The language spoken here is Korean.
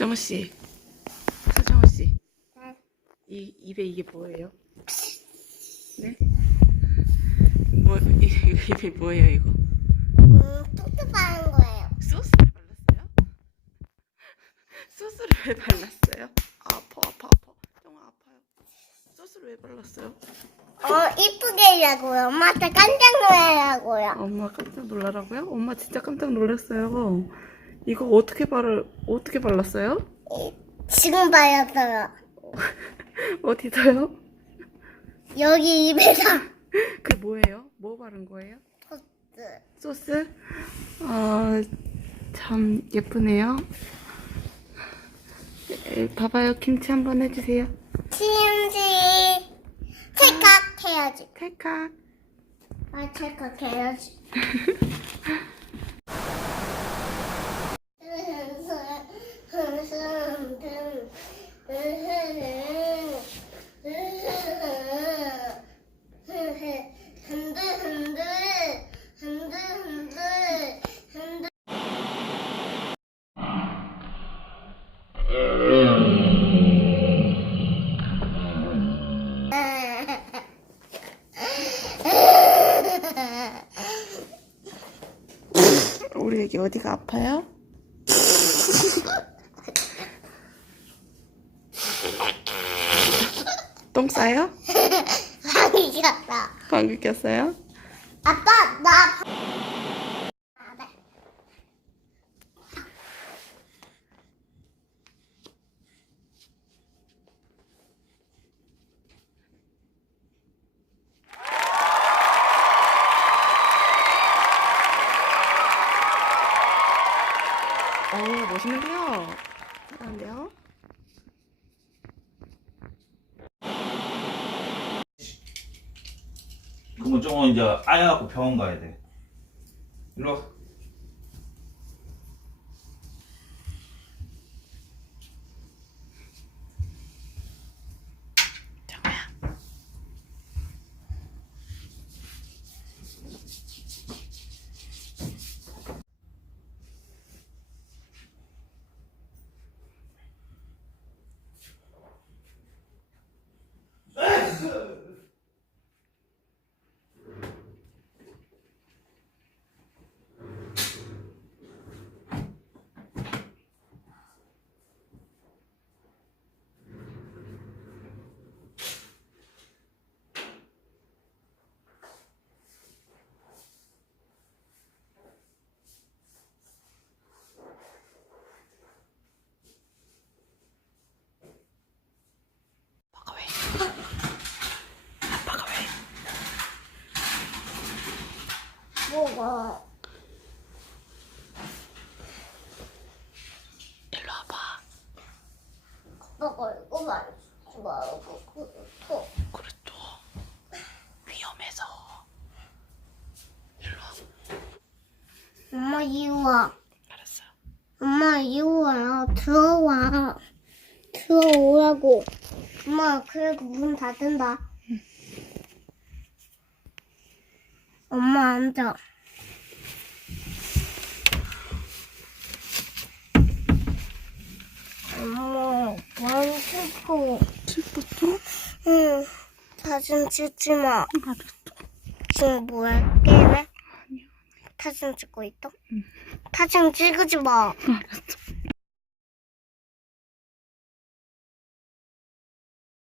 정우 씨. 서정우 씨. 응? 이 입에 이게 뭐예요? 네? 뭐 이, 이 입에 뭐예요 이거? 음, 소스 바른 거예요. 소스를 발랐어요? 소스를 왜 발랐어요? 아, 아파 아파 아파. 정우 아파요. 소스를 왜 발랐어요? 어 이쁘게라고요. 엄마한테 깜짝 놀라라고요. 엄마 깜짝 놀라라고요? 엄마 진짜 깜짝 놀랐어요. 이거 어떻게 발을 어떻게 발랐어요? 지금 발랐어요. 어디서요? 여기 입에서. 그 뭐예요? 뭐 바른 거예요? 소스. 소스? 어, 참 예쁘네요. 네, 봐봐요, 김치 한번 해주세요. 김치. 찰칵 해야지. 찰칵. 아, 찰칵 해야지. 우리 애기 어디가 아파요? 똥 싸요? 방귀 꼈어. 방귀 꼈어요? 아빠 나오 멋있는데요? 안돼요? 그러좀 이제 아야하고 병원 가야 돼. 일로 뭐가 일로 와봐, 와봐. 어, 와봐. 와봐. 그래도 위험해서 일로 이리 엄마 이리와 알았어 엄마 이리와 들어와 들어오라고 엄마 그래도 문 닫은다 엄마 앉아. 엄마, 많이 슬퍼. 슬펐어? 응. 사진 찍지 마. 알았어. 지금 뭐야? 게임 아니야. 사진 찍고 있다? 응. 사진 찍지 마. 알았어.